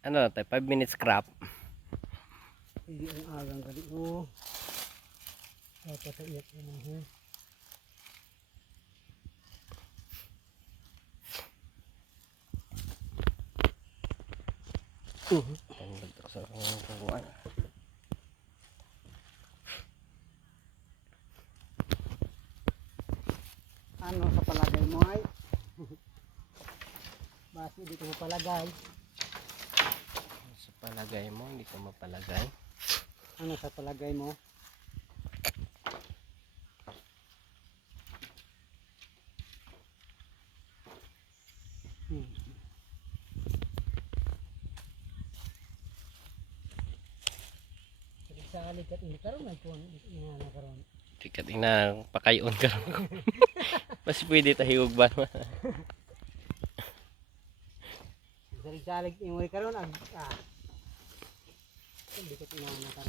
Ano tayo, 5 minutes scrap. Hindi ang agang kali ko. Papataiyak naman ho. Sa kuwan. Ano sa palagay mo ay? Bakit dito mo palagay? Sa palagay mo, hindi ko mapalagay. Ano sa palagay mo? Hmm. Sa alikat ini karon may puno ina karon. Tikat ina pakayon ka. Mas pwede tahiyog ba? Salig-salig imoy karon ag hindi ko ina karon.